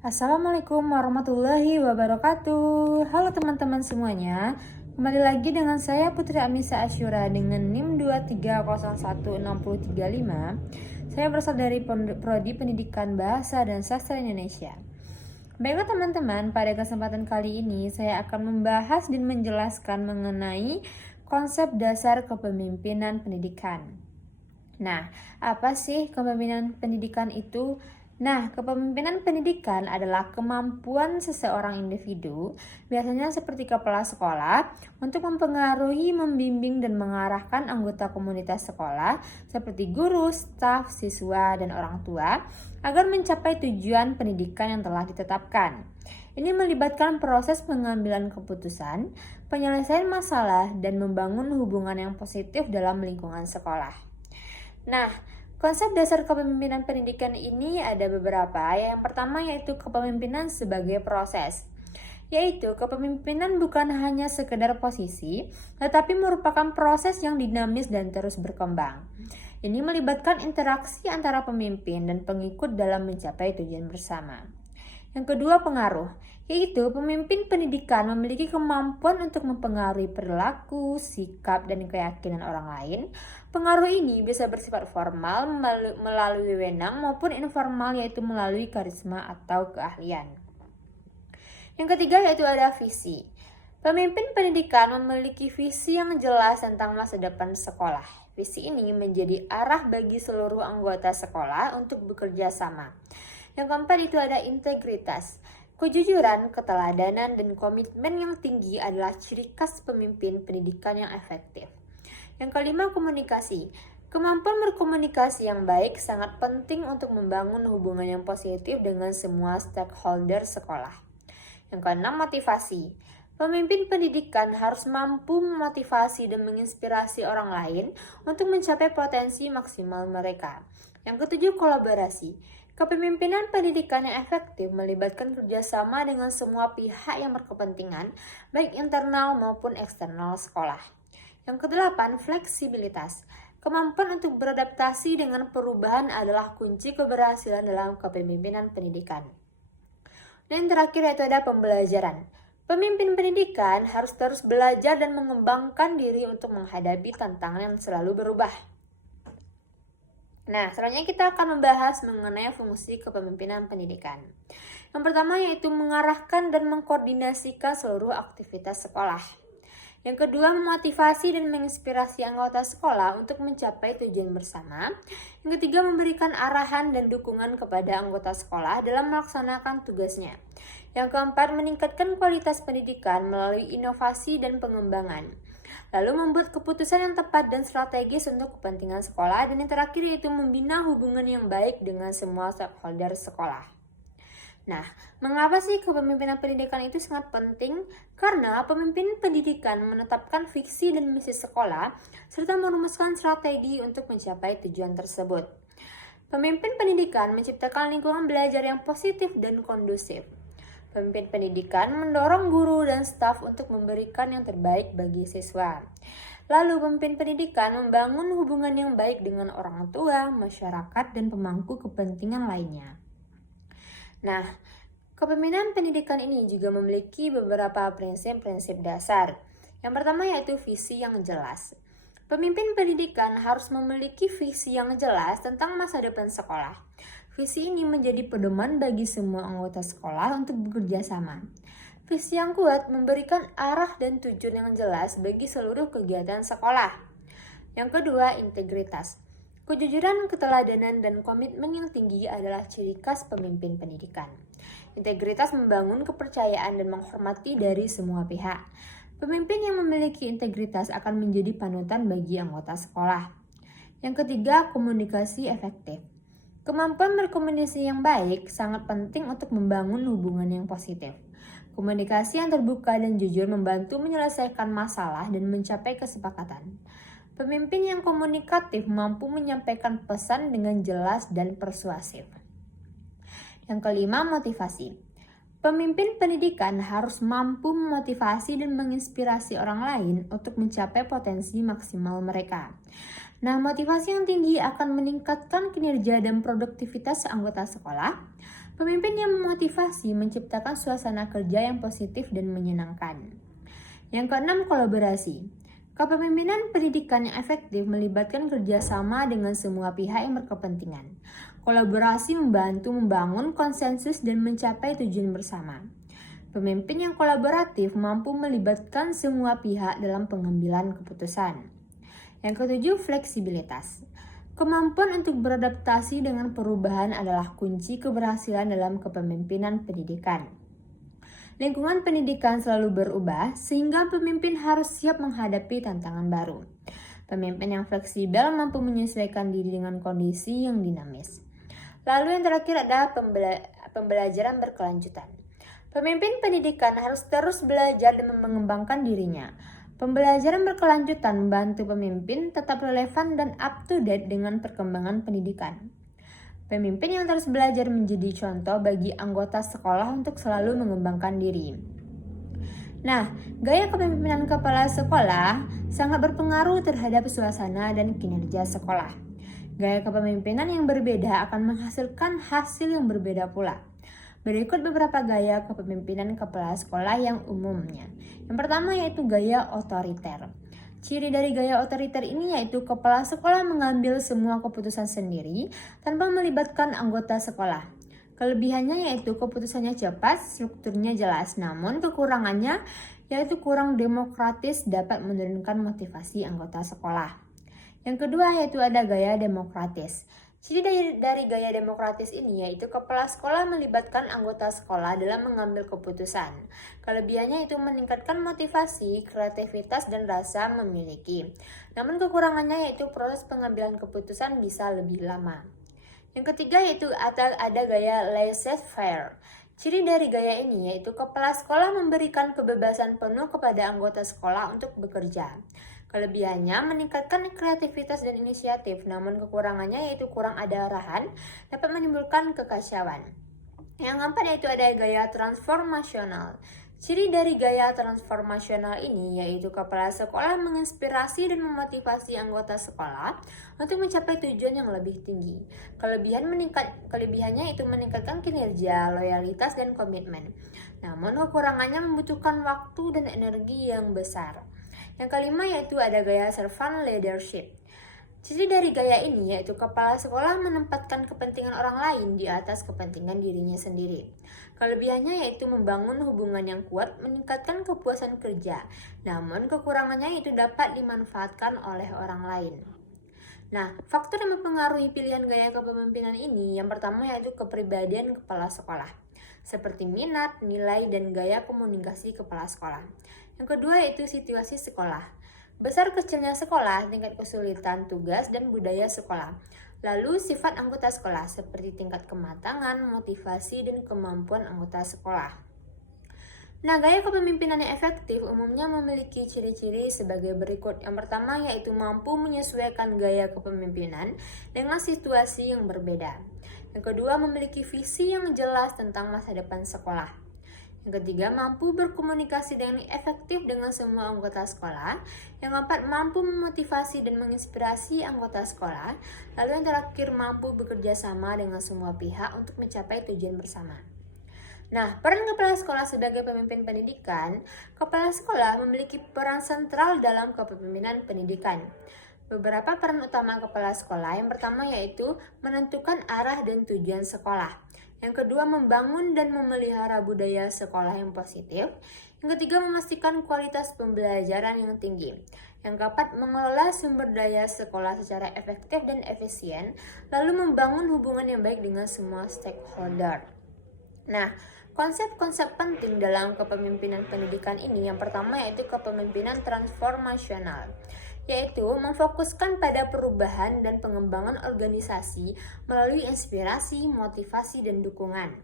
Assalamualaikum warahmatullahi wabarakatuh. Halo teman-teman semuanya. Kembali lagi dengan saya Putri Amisa Asyura dengan NIM 2301635. Saya berasal dari Prodi Pendidikan Bahasa dan Sastra Indonesia. Baiklah teman-teman, pada kesempatan kali ini saya akan membahas dan menjelaskan mengenai konsep dasar kepemimpinan pendidikan. Nah, apa sih kepemimpinan pendidikan itu? Nah, kepemimpinan pendidikan adalah kemampuan seseorang individu, biasanya seperti kepala sekolah, untuk mempengaruhi, membimbing, dan mengarahkan anggota komunitas sekolah, seperti guru, staf, siswa, dan orang tua, agar mencapai tujuan pendidikan yang telah ditetapkan. Ini melibatkan proses pengambilan keputusan, penyelesaian masalah, dan membangun hubungan yang positif dalam lingkungan sekolah. Nah, konsep dasar kepemimpinan pendidikan ini ada beberapa. Yang pertama yaitu kepemimpinan sebagai proses. Yaitu kepemimpinan bukan hanya sekedar posisi, tetapi merupakan proses yang dinamis dan terus berkembang. Ini melibatkan interaksi antara pemimpin dan pengikut dalam mencapai tujuan bersama. Yang kedua, pengaruh, yaitu pemimpin pendidikan memiliki kemampuan untuk mempengaruhi perilaku, sikap, dan keyakinan orang lain. Pengaruh ini bisa bersifat formal melalui wewenang maupun informal, yaitu melalui karisma atau keahlian. Yang ketiga yaitu ada visi. Pemimpin pendidikan memiliki visi yang jelas tentang masa depan sekolah. Visi ini menjadi arah bagi seluruh anggota sekolah untuk bekerja sama. Yang keempat itu ada integritas. Kejujuran, keteladanan, dan komitmen yang tinggi adalah ciri khas pemimpin pendidikan yang efektif. Yang kelima, komunikasi. Kemampuan berkomunikasi yang baik sangat penting untuk membangun hubungan yang positif dengan semua stakeholder sekolah. Yang keenam, motivasi. Pemimpin pendidikan harus mampu memotivasi dan menginspirasi orang lain untuk mencapai potensi maksimal mereka. Yang ketujuh, kolaborasi. Kepemimpinan pendidikan yang efektif melibatkan kerjasama dengan semua pihak yang berkepentingan, baik internal maupun eksternal sekolah. Yang kedelapan, fleksibilitas. Kemampuan untuk beradaptasi dengan perubahan adalah kunci keberhasilan dalam kepemimpinan pendidikan. Dan yang terakhir yaitu ada pembelajaran. Pemimpin pendidikan harus terus belajar dan mengembangkan diri untuk menghadapi tantangan yang selalu berubah. Nah, selanjutnya kita akan membahas mengenai fungsi kepemimpinan pendidikan. Yang pertama yaitu mengarahkan dan mengkoordinasikan seluruh aktivitas sekolah. Yang kedua, memotivasi dan menginspirasi anggota sekolah untuk mencapai tujuan bersama. Yang ketiga, memberikan arahan dan dukungan kepada anggota sekolah dalam melaksanakan tugasnya. Yang keempat, meningkatkan kualitas pendidikan melalui inovasi dan pengembangan. Lalu membuat keputusan yang tepat dan strategis untuk kepentingan sekolah. Dan yang terakhir yaitu membina hubungan yang baik dengan semua stakeholder sekolah. Nah, mengapa sih kepemimpinan pendidikan itu sangat penting? Karena pemimpin pendidikan menetapkan visi dan misi sekolah, serta merumuskan strategi untuk mencapai tujuan tersebut. Pemimpin pendidikan menciptakan lingkungan belajar yang positif dan kondusif. Pemimpin pendidikan mendorong guru dan staf untuk memberikan yang terbaik bagi siswa. Lalu pemimpin pendidikan membangun hubungan yang baik dengan orang tua, masyarakat, dan pemangku kepentingan lainnya. Nah, kepemimpinan pendidikan ini juga memiliki beberapa prinsip-prinsip dasar. Yang pertama yaitu visi yang jelas. Pemimpin pendidikan harus memiliki visi yang jelas tentang masa depan sekolah. Visi ini menjadi pedoman bagi semua anggota sekolah untuk bekerja sama. Visi yang kuat memberikan arah dan tujuan yang jelas bagi seluruh kegiatan sekolah. Yang kedua, integritas. Kejujuran, keteladanan, dan komitmen yang tinggi adalah ciri khas pemimpin pendidikan. Integritas membangun kepercayaan dan menghormati dari semua pihak. Pemimpin yang memiliki integritas akan menjadi panutan bagi anggota sekolah. Yang ketiga, komunikasi efektif. Kemampuan berkomunikasi yang baik sangat penting untuk membangun hubungan yang positif. Komunikasi yang terbuka dan jujur membantu menyelesaikan masalah dan mencapai kesepakatan. Pemimpin yang komunikatif mampu menyampaikan pesan dengan jelas dan persuasif. Yang kelima, motivasi. Pemimpin pendidikan harus mampu memotivasi dan menginspirasi orang lain untuk mencapai potensi maksimal mereka. Nah, motivasi yang tinggi akan meningkatkan kinerja dan produktivitas anggota sekolah. Pemimpin yang memotivasi menciptakan suasana kerja yang positif dan menyenangkan. Yang keenam, kolaborasi. Kepemimpinan pendidikan yang efektif melibatkan kerjasama dengan semua pihak yang berkepentingan. Kolaborasi membantu membangun konsensus dan mencapai tujuan bersama. Pemimpin yang kolaboratif mampu melibatkan semua pihak dalam pengambilan keputusan. Yang ketujuh, fleksibilitas. Kemampuan untuk beradaptasi dengan perubahan adalah kunci keberhasilan dalam kepemimpinan pendidikan. Lingkungan pendidikan selalu berubah, sehingga pemimpin harus siap menghadapi tantangan baru. Pemimpin yang fleksibel mampu menyesuaikan diri dengan kondisi yang dinamis. Lalu yang terakhir ada pembelajaran berkelanjutan. Pemimpin pendidikan harus terus belajar dan mengembangkan dirinya. Pembelajaran berkelanjutan membantu pemimpin tetap relevan dan up to date dengan perkembangan pendidikan. Pemimpin yang terus belajar menjadi contoh bagi anggota sekolah untuk selalu mengembangkan diri. Nah, gaya kepemimpinan kepala sekolah sangat berpengaruh terhadap suasana dan kinerja sekolah. Gaya kepemimpinan yang berbeda akan menghasilkan hasil yang berbeda pula. Berikut beberapa gaya kepemimpinan kepala sekolah yang umumnya. Yang pertama yaitu gaya otoriter. Ciri dari gaya otoriter ini yaitu kepala sekolah mengambil semua keputusan sendiri tanpa melibatkan anggota sekolah. Kelebihannya yaitu keputusannya cepat, strukturnya jelas, namun kekurangannya yaitu kurang demokratis, dapat menurunkan motivasi anggota sekolah. Yang kedua yaitu ada gaya demokratis. Ciri dari gaya demokratis ini yaitu kepala sekolah melibatkan anggota sekolah dalam mengambil keputusan. Kelebihannya itu meningkatkan motivasi, kreativitas, dan rasa memiliki. Namun kekurangannya yaitu proses pengambilan keputusan bisa lebih lama. Yang ketiga yaitu ada gaya laissez-faire. Ciri dari gaya ini yaitu kepala sekolah memberikan kebebasan penuh kepada anggota sekolah untuk bekerja. Kelebihannya meningkatkan kreativitas dan inisiatif, namun kekurangannya yaitu kurang ada arahan, dapat menimbulkan kekacauan. Yang keempat yaitu ada gaya transformasional. Ciri dari gaya transformasional ini yaitu kepala sekolah menginspirasi dan memotivasi anggota sekolah untuk mencapai tujuan yang lebih tinggi. Kelebihannya itu meningkatkan kinerja, loyalitas, dan komitmen. Namun kekurangannya membutuhkan waktu dan energi yang besar. Yang kelima yaitu ada gaya servant leadership. Ciri dari gaya ini yaitu kepala sekolah menempatkan kepentingan orang lain di atas kepentingan dirinya sendiri. Kelebihannya yaitu membangun hubungan yang kuat, meningkatkan kepuasan kerja. Namun kekurangannya itu dapat dimanfaatkan oleh orang lain. Nah, faktor yang mempengaruhi pilihan gaya kepemimpinan ini yang pertama yaitu kepribadian kepala sekolah, seperti minat, nilai, dan gaya komunikasi kepala sekolah. Yang kedua yaitu situasi sekolah. Besar kecilnya sekolah, tingkat kesulitan tugas, dan budaya sekolah. Lalu sifat anggota sekolah seperti tingkat kematangan, motivasi, dan kemampuan anggota sekolah. Nah, gaya kepemimpinan yang efektif umumnya memiliki ciri-ciri sebagai berikut. Yang pertama yaitu mampu menyesuaikan gaya kepemimpinan dengan situasi yang berbeda. Yang kedua memiliki visi yang jelas tentang masa depan sekolah. Yang ketiga, mampu berkomunikasi dengan efektif dengan semua anggota sekolah. Yang keempat, mampu memotivasi dan menginspirasi anggota sekolah. Lalu yang terakhir, mampu bekerja sama dengan semua pihak untuk mencapai tujuan bersama. Nah, peran kepala sekolah sebagai pemimpin pendidikan, kepala sekolah memiliki peran sentral dalam kepemimpinan pendidikan. Beberapa peran utama kepala sekolah, yang pertama yaitu menentukan arah dan tujuan sekolah. Yang kedua, membangun dan memelihara budaya sekolah yang positif. Yang ketiga, memastikan kualitas pembelajaran yang tinggi. Yang keempat, mengelola sumber daya sekolah secara efektif dan efisien, lalu membangun hubungan yang baik dengan semua stakeholder. Nah, konsep-konsep penting dalam kepemimpinan pendidikan ini yang pertama yaitu kepemimpinan transformasional, yaitu memfokuskan pada perubahan dan pengembangan organisasi melalui inspirasi, motivasi, dan dukungan.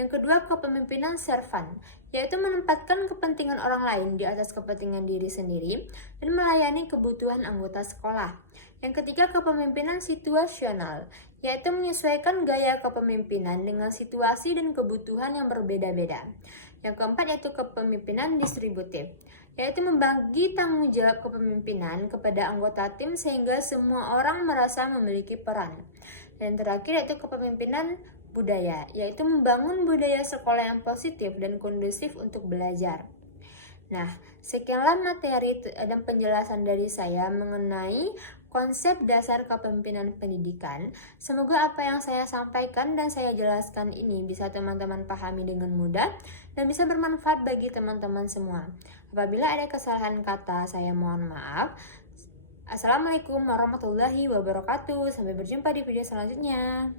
Yang kedua, kepemimpinan servant, yaitu menempatkan kepentingan orang lain di atas kepentingan diri sendiri dan melayani kebutuhan anggota sekolah. Yang ketiga, kepemimpinan situasional, yaitu menyesuaikan gaya kepemimpinan dengan situasi dan kebutuhan yang berbeda-beda. Yang keempat yaitu kepemimpinan distributif, yaitu membagi tanggung jawab kepemimpinan kepada anggota tim sehingga semua orang merasa memiliki peran. Dan terakhir yaitu kepemimpinan budaya, yaitu membangun budaya sekolah yang positif dan kondusif untuk belajar. Nah, sekianlah materi dan penjelasan dari saya mengenai konsep dasar kepemimpinan pendidikan. Semoga apa yang saya sampaikan dan saya jelaskan ini bisa teman-teman pahami dengan mudah dan bisa bermanfaat bagi teman-teman semua. Apabila ada kesalahan kata, saya mohon maaf. Assalamualaikum warahmatullahi wabarakatuh. Sampai berjumpa di video selanjutnya.